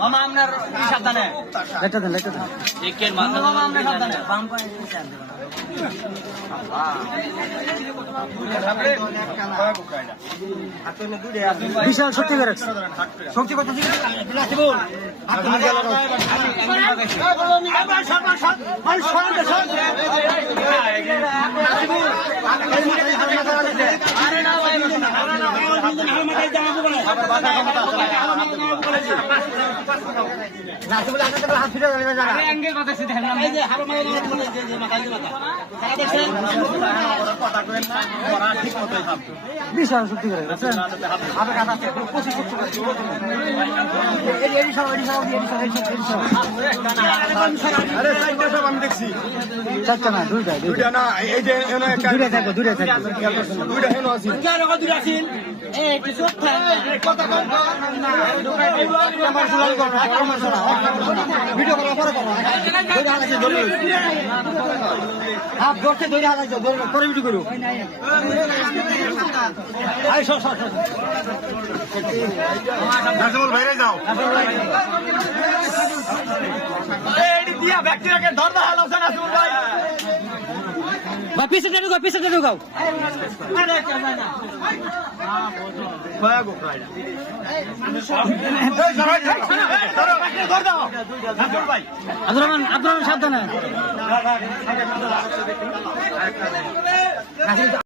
মামা আপনার সাবধানে লেটা দেন একের মাথা মামা আপনার সাবধানে বাম পায়ে বিশাল শক্তি করে শক্তি কত বিশাল শক্তি করে আমি দেখছি চারটা না দুইটা দুইটা না এই যে দূরে থাকবে দুইটা হেন আছে ভিডিও করার পরে হাত ধরতে ধরে হাত করে ভিডিও করো নাজমুল ভাইরে যাও দিয়া ব্যক্তিরাকে ধরতে হালাছে না তুমি ভাই ভাই পিছনে ঢুকাও আব্দুর রহমান সাবধানে